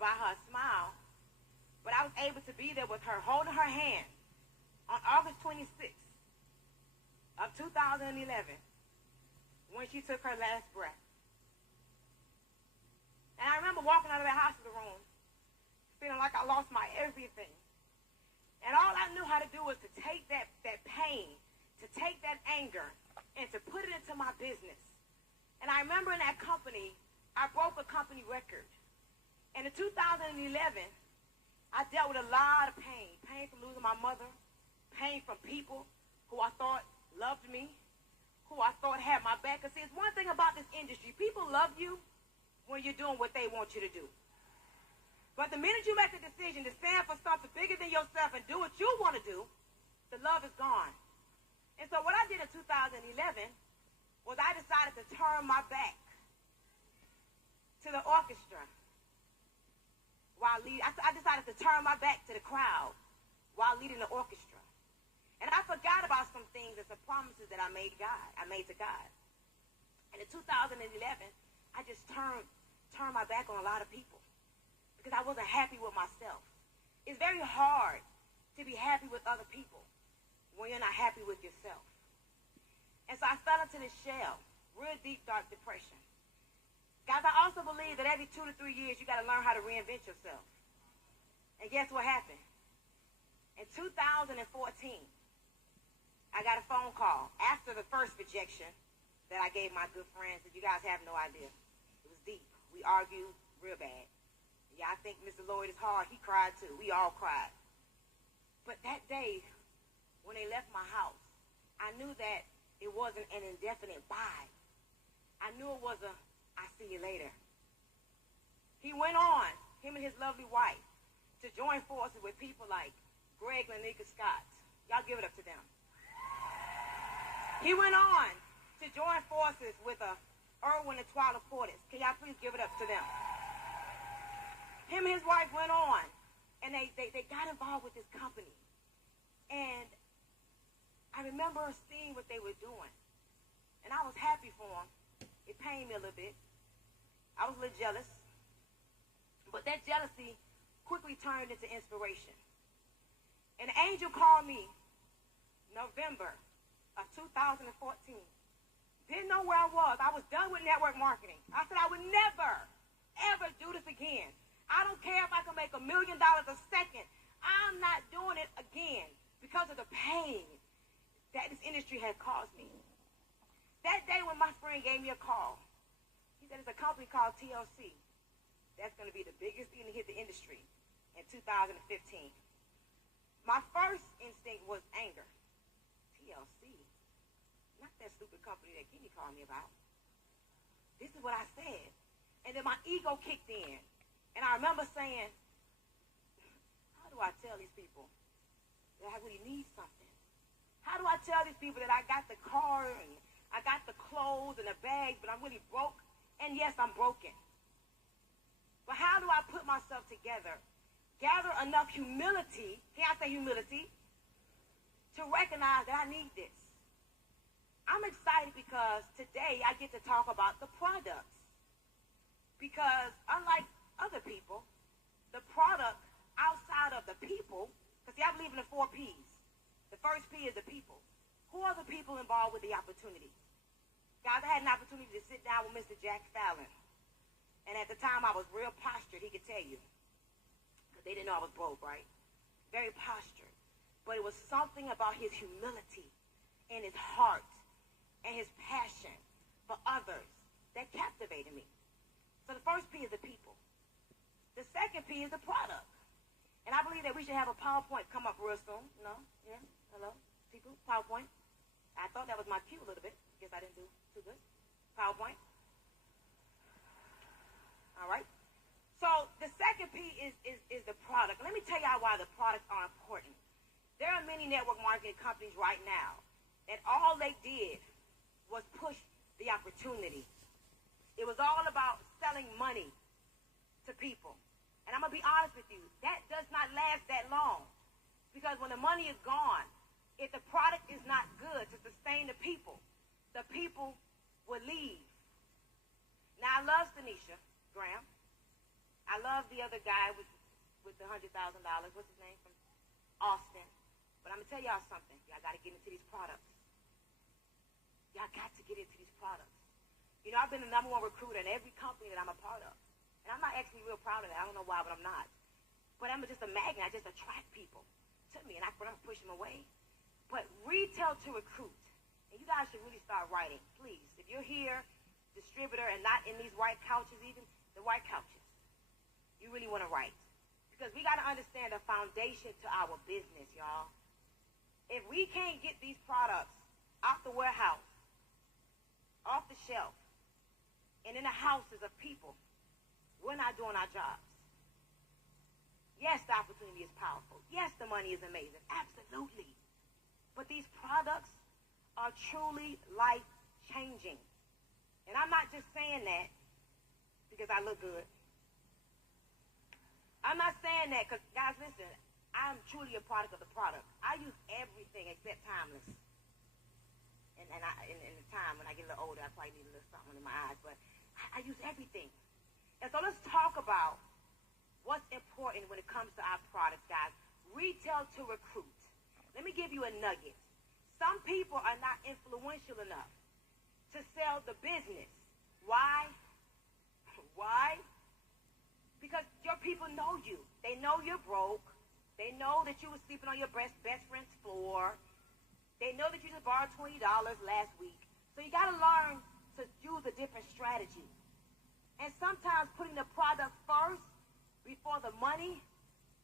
buy her a smile, but I was able to be there with her, holding her hand on August 26th of 2011 when she took her last breath. And I remember walking out of that hospital room feeling like I lost my everything. And all I knew how to do was to take that pain, to take that anger, and to put it into my business. And I remember in that company, I broke a company record. And in 2011, I dealt with a lot of pain. Pain from losing my mother, pain from people who I thought loved me, who I thought had my back. Because see, it's one thing about this industry. People love you when you're doing what they want you to do. But the minute you make a decision to stand for something bigger than yourself and do what you want to do, the love is gone. And so what I did in 2011 was I decided to turn my back to the orchestra while leading. I decided to turn my back to the crowd while leading the orchestra. And I forgot about some things and some promises that I made to God. And in 2011, I just turned my back on a lot of people because I wasn't happy with myself. It's very hard to be happy with other people when you're not happy with yourself. And so I fell into this shell, real deep, dark depression. Guys, I also believe that every 2 to 3 years, you got to learn how to reinvent yourself. And guess what happened? In 2014, I got a phone call after the first rejection that I gave my good friends that you guys have no idea. It was deep. We argued real bad. Yeah, I think Mr. Lloyd is hard. He cried too. We all cried. But that day, when they left my house, I knew that it wasn't an indefinite bye. I knew it was a, I see you later. He went on, him and his lovely wife, to join forces with people like Greg Lanika Scott. Y'all give it up to them. He went on to join forces with Erwin and Twyla Portis. Can y'all please give it up to them? Him and his wife went on, and they got involved with this company. And I remember seeing what they were doing. And I was happy for them. It pained me a little bit. I was a little jealous. But that jealousy quickly turned into inspiration. An angel called me November of 2014. Didn't know where I was. I was done with network marketing. I said I would never, ever do this again. I don't care if I can make $1 million a second. I'm not doing it again because of the pain that this industry has caused me. That day when my friend gave me a call, he said it's a company called TLC. That's going to be the biggest thing to hit the industry in 2015. My first instinct was anger. TLC? Not that stupid company that Kenny called me about. This is what I said. And then my ego kicked in. And I remember saying, how do I tell these people that I really need something? How do I tell these people that I got the car and I got the clothes and the bags, but I'm really broke? And yes, I'm broken. But how do I put myself together, gather enough humility, can I say humility, to recognize that I need this? I'm excited because today I get to talk about the products. Because unlike other people, the product outside of the people, because see, I believe in the 4 Ps. The first P is the people. Who are the people involved with the opportunity? Guys, I had an opportunity to sit down with Mr. Jack Fallon. And at the time, I was real postured, he could tell you. Because they didn't know I was broke, right? Very postured. But it was something about his humility and his heart and his passion for others that captivated me. So the first P is the people. The second P is the product. And I believe that we should have a PowerPoint come up real soon. No? Yeah? Hello? People? PowerPoint? I thought that was my cue a little bit. Guess I didn't do too good. PowerPoint? All right. So the second P is the product. Let me tell y'all why the products are important. There are many network marketing companies right now that all they did was push the opportunity. It was all about selling money to people. And I'm going to be honest with you, that does not last that long. Because when the money is gone, if the product is not good to sustain the people will leave. Now, I love Tanisha Graham. I love the other guy with the $100,000. What's his name? From Austin. But I'm going to tell y'all something. Y'all got to get into these products. Y'all got to get into these products. You know, I've been the #1 recruiter in every company that I'm a part of. And I'm not actually real proud of that. I don't know why, but I'm not. But I'm just a magnet. I just attract people to me, and I don't push them away. But retail to recruit. And you guys should really start writing, please. If you're here, distributor, and not in these white couches even, the white couches, you really want to write. Because we got to understand the foundation to our business, y'all. If we can't get these products off the warehouse, off the shelf, and in the houses of people, we're not doing our jobs. Yes, the opportunity is powerful. Yes, the money is amazing. Absolutely. But these products are truly life-changing. And I'm not just saying that because I look good. I'm not saying that because, guys, listen, I'm truly a product of the product. I use everything except Timeless. And in the time when I get a little older, I probably need a little something in my eyes. But I use everything. And so let's talk about what's important when it comes to our products, guys. Retail to recruit. Let me give you a nugget. Some people are not influential enough to sell the business. Why? Why? Because your people know you. They know you're broke. They know that you were sleeping on your best friend's floor. They know that you just borrowed $20 last week. So you got to learn to use a different strategy. And sometimes putting the product first before the money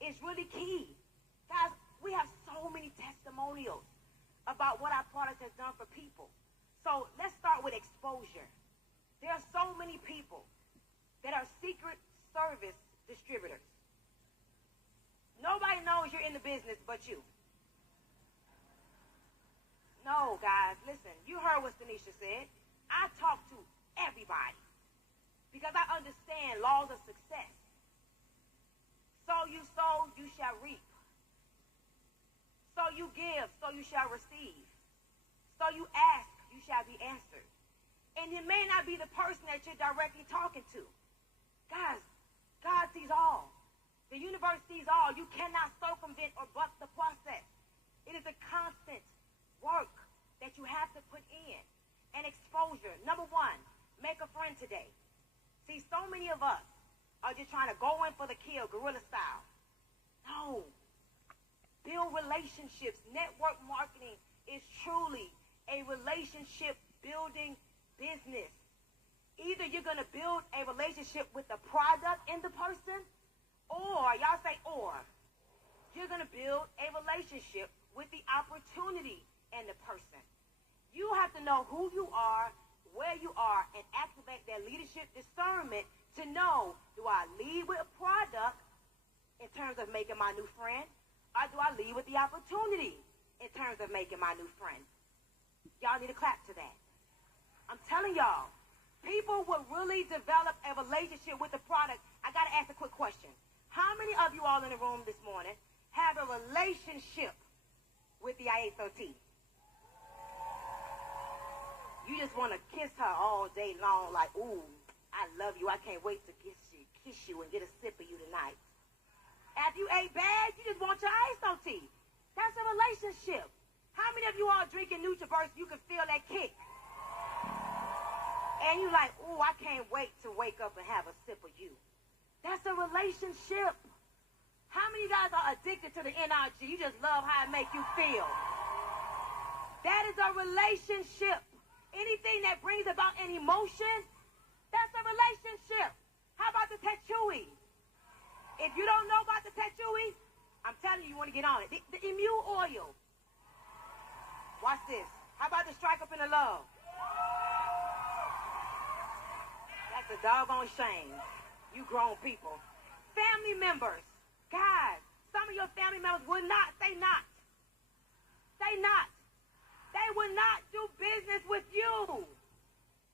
is really key. Guys, we have so many testimonials about what our product has done for people. So let's start with exposure. There are so many people that are secret service distributors. Nobody knows you're in the business but you. No, guys, listen. You heard what Tanisha said. I talk to everybody because I understand laws of success. So you sow, you shall reap. So you give, so you shall receive. So you ask, you shall be answered. And it may not be the person that you're directly talking to. Guys, God sees all. The universe sees all. You cannot circumvent or buck the process. It is a constant work that you have to put in. And exposure. Number 1, make a friend today. See, so many of us are just trying to go in for the kill, guerrilla style. No. Build relationships. Network marketing is truly a relationship building business. Either you're going to build a relationship with the product in the person, or, y'all say or, you're going to build a relationship with the opportunity in the person. You have to know who you are, where you are, and activate that leadership discernment to know, do I lead with a product in terms of making my new friend, or do I lead with the opportunity in terms of making my new friend? Y'all need to clap to that. I'm telling y'all, people will really develop a relationship with the product. I got to ask a quick question. How many of you all in the room this morning have a relationship with the IA13? You just want to kiss her all day long like, ooh, I love you. I can't wait to kiss you and get a sip of you tonight. After you ate bad, you just want your ISOT. That's a relationship. How many of you all drinking NutriBurst, you can feel that kick? And you like, ooh, I can't wait to wake up and have a sip of you. That's a relationship. How many of you guys are addicted to the NRG? You just love how it makes you feel. That is a relationship. Anything that brings about an emotion, that's a relationship. How about the Tetchui? If you don't know about the Tetchui, I'm telling you, you want to get on it. The immune oil. Watch this. How about the Strike Up in the Love? That's a doggone shame. You grown people. Family members. Guys, some of your family members will not. Say not. Say not. They will not do business with you.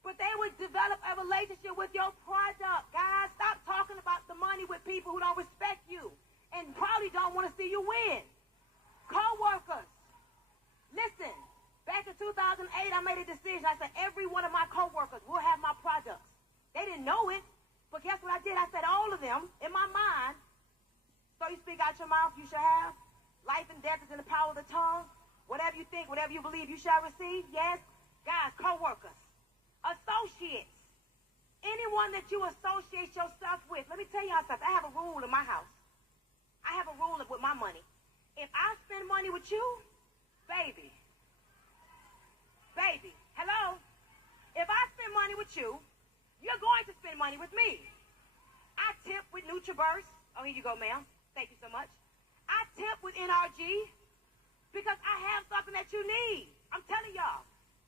But they would develop a relationship with your product. Guys, stop talking about the money with people who don't respect you and probably don't want to see you win. Co-workers. Listen, back in 2008, I made a decision. I said every one of my co-workers will have my products. They didn't know it, But guess what I did? I said all of them in my mind. So you speak out your mouth, you shall have. Life and death is in the power of the tongue. Whatever you think, whatever you believe, you shall receive. Yes. Guys, co-workers, associates, anyone that you associate yourself with. Let me tell y'all something. I have a rule in my house. I have a rule with my money. If I spend money with you, baby, hello? If I spend money with you, you're going to spend money with me. I tip with NutriBurst. Oh, here you go, ma'am. Thank you so much. I tip with NRG because I have something that you need. I'm telling y'all,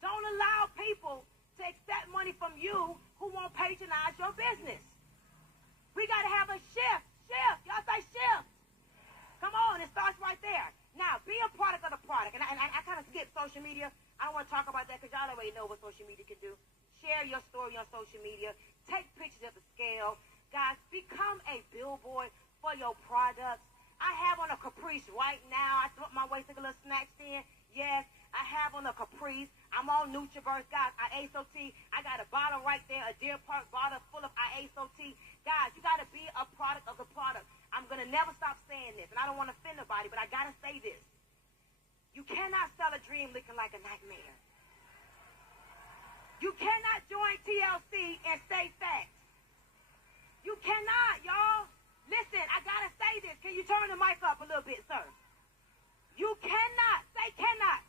don't allow people to accept money from you who won't patronize your business. We got to have a shift. Y'all say shift. Come on, it starts right there. Now, be a product of the product. And I kind of skip social media. I don't want to talk about that because y'all already know what social media can do. Share your story on social media. Take pictures of the scale. Guys, become a billboard for your products. I have on a Caprice right now. I put my waist, took a little snack in. Yes, I have on a Caprice. I'm on NutriBurst. Guys, I IASOT. I got a bottle right there, a Deer Park bottle full of IASOT. Guys, you got to be a product of the product. I'm going to never stop saying this, and I don't want to offend nobody, but I got to say this. You cannot sell a dream looking like a nightmare. You cannot join TLC and stay fat. You cannot, y'all. Listen, I got to say this. Can you turn the mic up a little bit, sir? You cannot. Say cannot.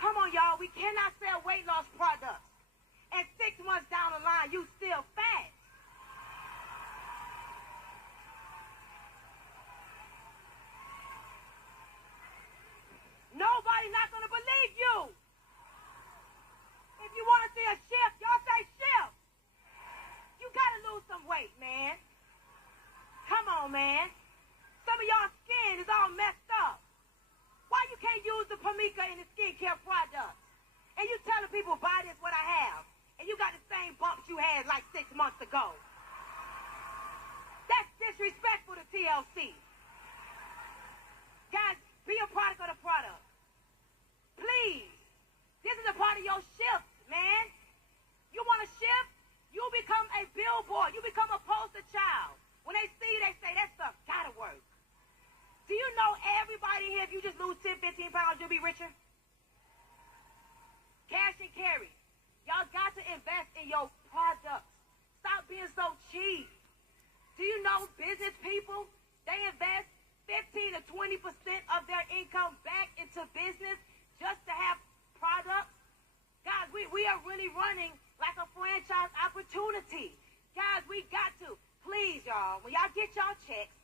Come on, y'all. We cannot sell weight loss products. And 6 months down the line, you still fat. Nobody's not going to believe you. If you want to see a shift, y'all say shift. You got to lose some weight, man. Come on, man. Some of y'all skin is all messed up. Why you can't use the Pamika in the skincare products? And you telling people, buy this, what I have. And you got the same bumps you had like 6 months ago. That's disrespectful to TLC. Guys, be a product of the product. Please. This is a part of your shift, man. You want to shift? You become a billboard. You become a poster child. When they see you, they say, that stuff gotta work. Do you know everybody here, if you just lose 10, 15 pounds, you'll be richer? Cash and carry. Y'all got to invest in your products. Stop being so cheap. Do you know business people, they invest 15 to 20% of their income back into business just to have products? Guys, we are really running like a franchise opportunity. Guys, we got to. Please, y'all, when y'all get y'all checks,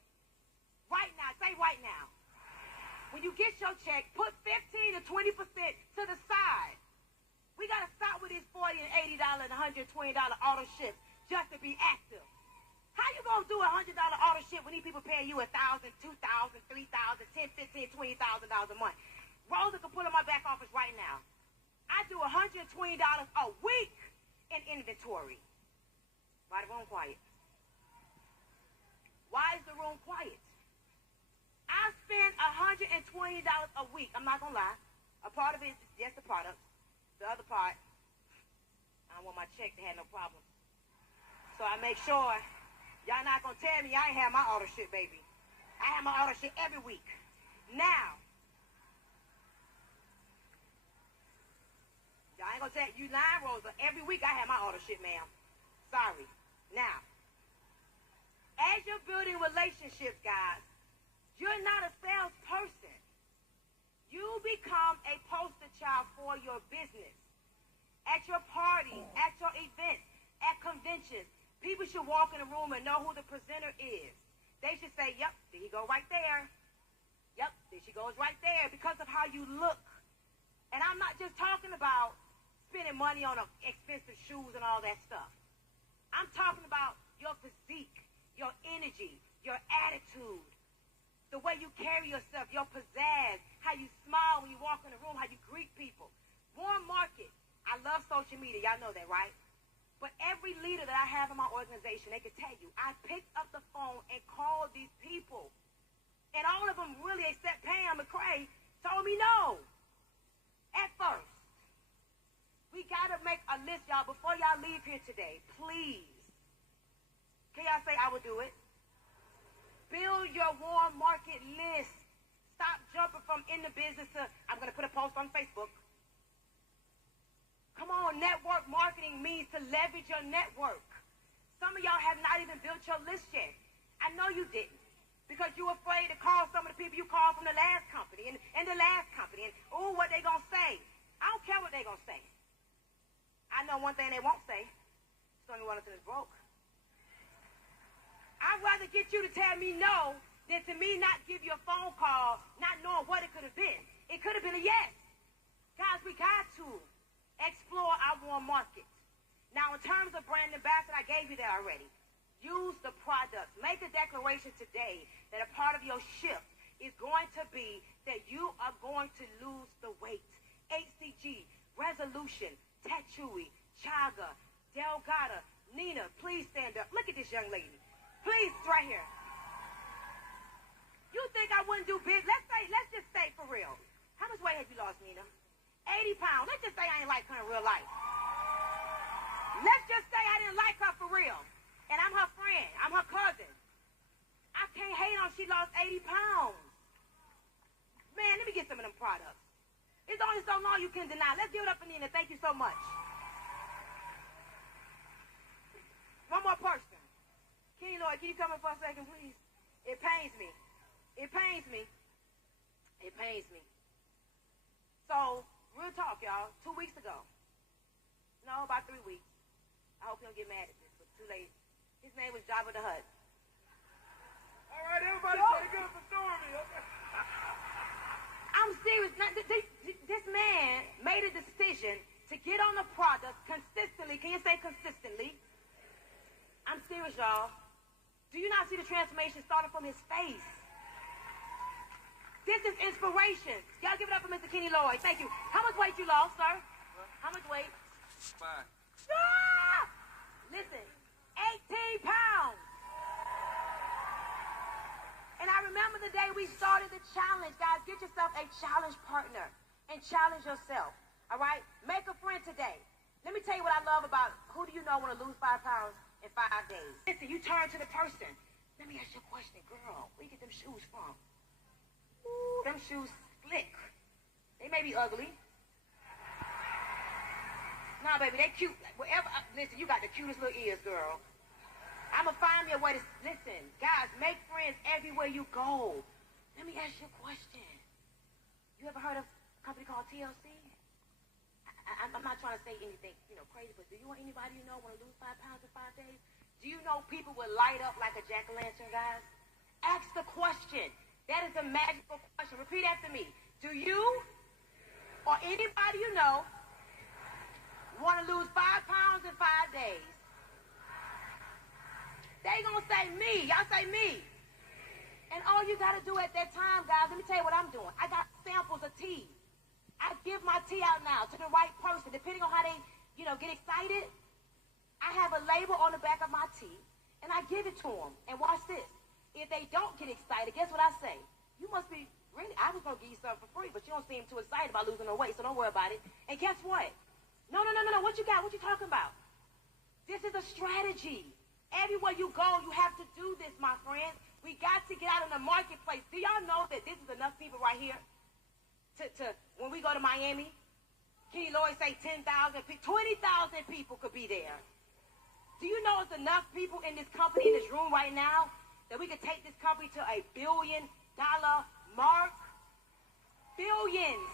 right now, say right now. When you get your check, put 15 to 20% to the side. We got to stop with these $40 and $80 and $120 auto ships just to be active. How you going to do a $100 auto ship when these people paying you $1,000, $2,000, $3,000, $10,000, $15,000, $20,000 a month? Rosa can put in my back office right now. I do $120 a week in inventory. Why the room quiet? Why is the room quiet? I spend $120 a week. I'm not going to lie. A part of it is just the product. The other part, I don't want my check to have no problems. So I make sure y'all not going to tell me I ain't have my auto ship, baby. I have my auto ship every week. Now, y'all ain't going to tell you lying, Rosa. Every week I have my auto ship, ma'am. Sorry. Now, as you're building relationships, guys, you're not a salesperson. You become a poster child for your business. At your parties, at your events, at conventions, people should walk in the room and know who the presenter is. They should say, yep, there he go right there. Yep, there she goes right there because of how you look. And I'm not just talking about spending money on expensive shoes and all that stuff. I'm talking about your physique, your energy, your attitude, the way you carry yourself, your pizzazz, how you smile when you walk in the room, how you greet people. Warm market. I love social media. Y'all know that, right? But every leader that I have in my organization, they can tell you, I picked up the phone and called these people. And all of them really, except Pam and Craig, told me no. At first. We got to make a list, y'all, before y'all leave here today. Please Can y'all say I will do it? Build your warm market list. Stop jumping from in the business to, I'm going to put a post on Facebook. Come on, network marketing means to leverage your network. Some of y'all have not even built your list yet. I know you didn't, because you were afraid to call some of the people you called from the last company and the last company. And, ooh, what they going to say? I don't care what they going to say. I know one thing they won't say. Stormy Wellington is broke. I'd rather get you to tell me no than to me not give you a phone call, not knowing what it could have been. It could have been a yes. Guys, we got to explore our warm market. Now, in terms of brand ambassador, I gave you that already. Use the products. Make a declaration today that a part of your shift is going to be that you are going to lose the weight. HCG, Resolution, Tattooey, Chaga, Delgado, Nina, please stand up. Look at this young lady. Please, right here. You think I wouldn't do business? Let's just say for real. How much weight have you lost, Nina? 80 pounds. Let's just say I ain't like her in real life. Let's just say I didn't like her for real. And I'm her friend. I'm her cousin. I can't hate on she lost 80 pounds. Man, let me get some of them products. It's only so long you can deny. Let's give it up for Nina. Thank you so much. One more person. Kenny Lloyd, can you come in for a second, please? It pains me. It pains me. It pains me. So, real talk, y'all. 2 weeks ago. No, about 3 weeks. I hope you don't get mad at this, but too late. His name was Jabba the Hutt. All right, everybody say it good for Stormy. Okay. I'm serious. Now, this man made a decision to get on the product consistently. Can you say consistently? I'm serious, y'all. Do you not see the transformation starting from his face? This is inspiration. Y'all give it up for Mr. Kenny Lloyd. Thank you. How much weight you lost, sir? How much weight? 5. Ah! Listen, 18 pounds. And I remember the day we started the challenge. Guys, get yourself a challenge partner and challenge yourself. All right? Make a friend today. Let me tell you what I love about who do you know want to lose 5 pounds in 5 days. Listen, you turn to the person. Let me ask you a question, girl. Where you get them shoes from? Ooh, them shoes slick. They may be ugly. Nah, baby, they cute. Wherever. Listen, you got the cutest little ears, girl. I'ma find me a way to listen. Guys, make friends everywhere you go. Let me ask you a question. You ever heard of a company called TLC? I'm not trying to say anything, crazy, but do you want anybody you know want to lose 5 pounds in 5 days? Do you know people will light up like a jack-o'-lantern, guys? Ask the question. That is a magical question. Repeat after me. Do you or anybody you know want to lose 5 pounds in 5 days? They gonna say me. Y'all say me. And all you gotta do at that time, guys, let me tell you what I'm doing. I got samples of tea. I give my tea out now to the right person, depending on how they, get excited. I have a label on the back of my tea, and I give it to them. And watch this. If they don't get excited, guess what I say? You must be really, I was going to give you something for free, but you don't seem too excited about losing no weight, so don't worry about it. And guess what? No. What you got? What you talking about? This is a strategy. Everywhere you go, you have to do this, my friends. We got to get out in the marketplace. Do y'all know that this is enough people right here? To when we go to Miami, Kenny Lloyd say 10,000, 20,000 people could be there. Do you know it's enough people in this company, in this room right now, that we could take this company to $1 billion mark? Billions.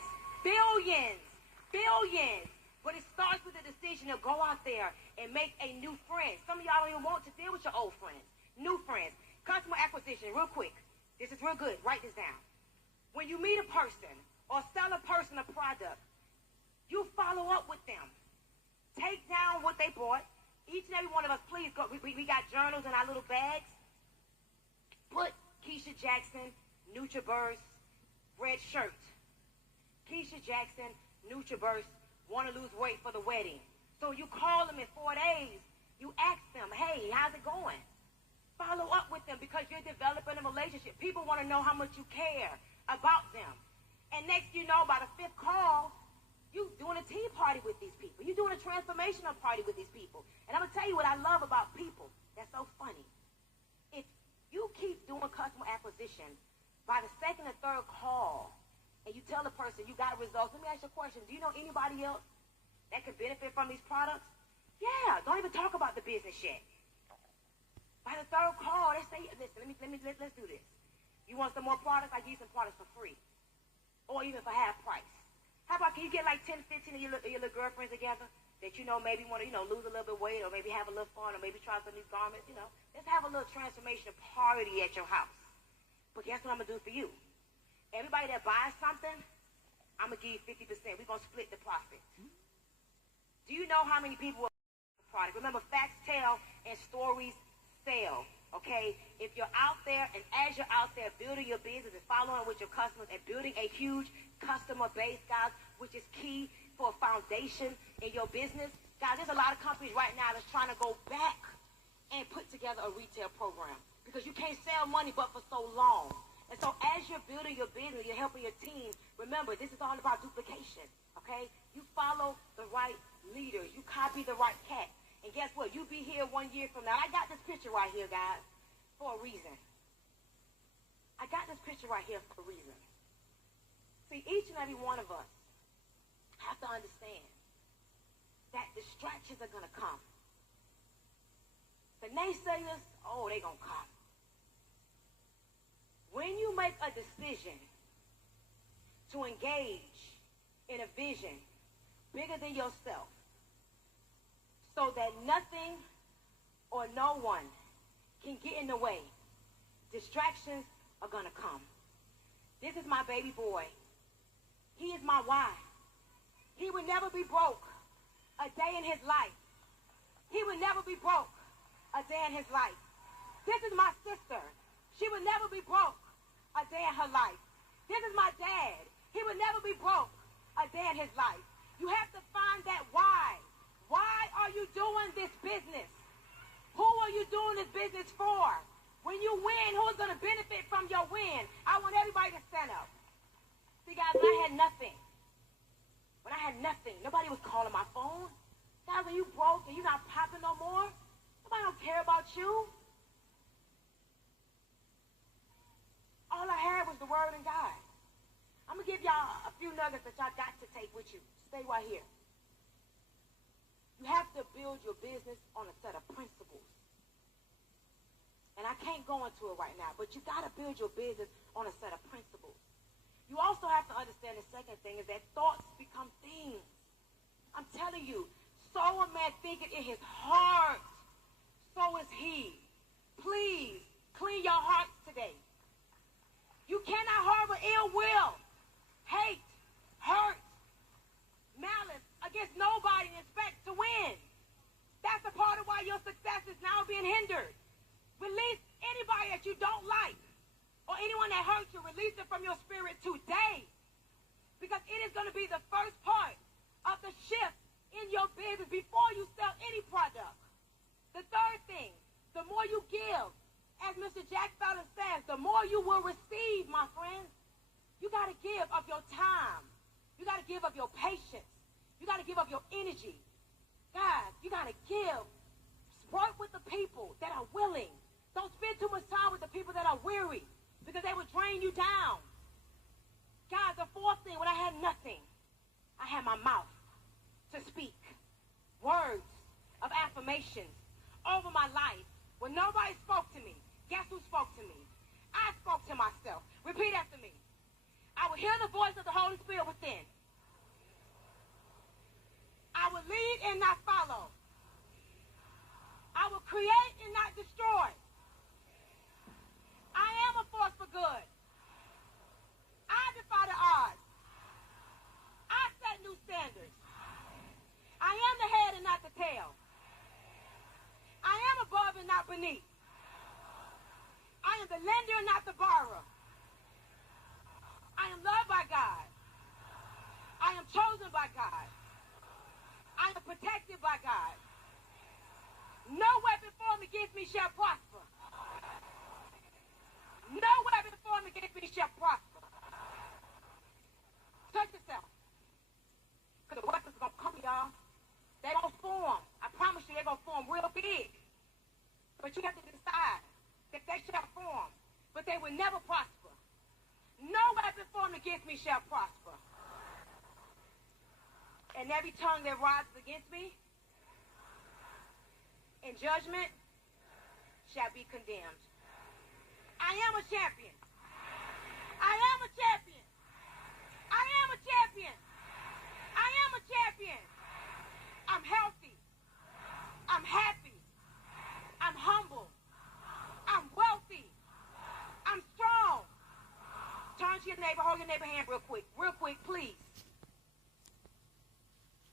But it starts with a decision to go out there and make a new friend. Some of y'all don't even want to deal with your old friends. New friends. Customer acquisition, real quick. This is real good. Write this down. When you meet a person or sell a person a product, you follow up with them. Take down what they bought. Each and every one of us, please go. We got journals in our little bags. Put Keisha Jackson, NutriBurst, red shirt. Keisha Jackson, NutriBurst, want to lose weight for the wedding. So you call them in 4 days. You ask them, hey, how's it going? Follow up with them because you're developing a relationship. People want to know how much you care about them. And next you know, by the 5th call, you doing a tea party with these people. You're doing a transformational party with these people. And I'm going to tell you what I love about people. That's so funny. You keep doing customer acquisition. By the second or third call, and you tell the person you got results, let me ask you a question. Do you know anybody else that could benefit from these products? Yeah, don't even talk about the business yet. By the third call, they say, listen, let's do this. You want some more products? I give you some products for free. Or even for half price. How about, can you get like 10, 15 of your little girlfriends together that you know maybe want to, lose a little bit of weight or maybe have a little fun or maybe try some new garments, Let's have a little transformation party at your house. But guess what I'm going to do for you? Everybody that buys something, I'm going to give you 50%. We're going to split the profit. Do you know how many people will buy the product? Remember, facts tell and stories sell, okay? If you're out there and as you're out there building your business and following with your customers and building a huge customer base, guys, which is key for a foundation in your business, guys, there's a lot of companies right now that's trying to go back and put together a retail program. Because you can't sell money but for so long. And so as you're building your business, you're helping your team, remember, this is all about duplication, okay? You follow the right leaders. You copy the right cat. And guess what? You'll be here 1 year from now. I got this picture right here, guys, for a reason. I got this picture right here for a reason. See, each and every one of us have to understand that distractions are going to come. The naysayers, oh, they're going to come. When you make a decision to engage in a vision bigger than yourself so that nothing or no one can get in the way, distractions are going to come. This is my baby boy. He is my why. He would never be broke a day in his life. He would never be broke a day in his life. This is my sister. She would never be broke a day in her life. This is my dad. He would never be broke a day in his life. You have to find that why. Why are you doing this business? Who are you doing this business for? When you win, who's going to benefit from your win? I want everybody to stand up. See, guys, when I had nothing, nobody was calling my phone. Guys, when you broke and you're not popping no more, nobody don't care about you. All I had was the word and God. I'm going to give y'all a few nuggets that y'all got to take with you. Stay right here. You have to build your business on a set of principles. And I can't go into it right now, but you got to build your business on a set of principles. You also have to understand the second thing is that thoughts become things. I'm telling you, so a man thinketh in his heart, so is he. Please, clean your hearts today. You cannot harbor ill will, hate, hurt, malice against nobody and expect to win. That's a part of why your success is now being hindered. Release anybody that you don't like or anyone that hurts you. Release it from your spirit today, because it is going to be the first part of the shift in your business before you sell any product. The third thing, the more you give, as Mr. Jack Fowler says, the more you will receive, my friends. You got to give of your time. You got to give of your patience. You got to give of your energy. Guys, you got to give. Work with the people that are willing. Don't spend too much time with the people that are weary, because they will drain you down. Guys, the fourth thing, when I had nothing, I had my mouth to speak words of affirmation over my life. When nobody spoke to me, guess who spoke to me? I spoke to myself. Repeat after me. I will hear the voice of the Holy Spirit within. I will lead and not follow. I will create and not destroy. I am a force for good. I defy the odds. I set new standards. I am the head and not the tail. I am above and not beneath. I am the lender and not the borrower. I am loved by God. I am chosen by God. I am protected by God. No weapon formed against me shall prosper. No weapon formed against me shall prosper. Touch yourself. Because the weapons are going to come, y'all. They're going to form. I promise you they're going to form real big. But you have to decide that they shall form. against me shall prosper. And every tongue that rises against me in judgment shall be condemned. I am a champion. I am a champion. I am a champion. I am a champion. I'm healthy. I'm happy. I'm humble. I'm wealthy. I'm strong. Turn to your neighbor, hold your neighbor's hand real quick, please.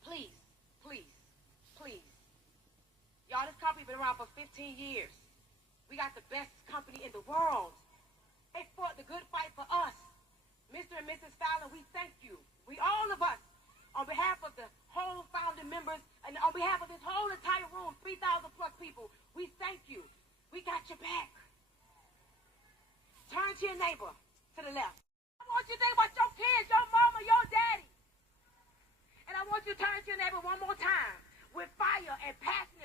Please, please, please. Y'all, this company been around for 15 years. We got the best company in the world. They fought the good fight for us. Mr. and Mrs. Fowler, we thank you. We, all of us, on behalf of the whole founding members, and on behalf of this whole entire room, 3,000 plus people, we thank you. We got your back. Turn to your neighbor to the left. I want you to think about your kids, your mama, your daddy. And I want you to turn to your neighbor one more time with fire and passion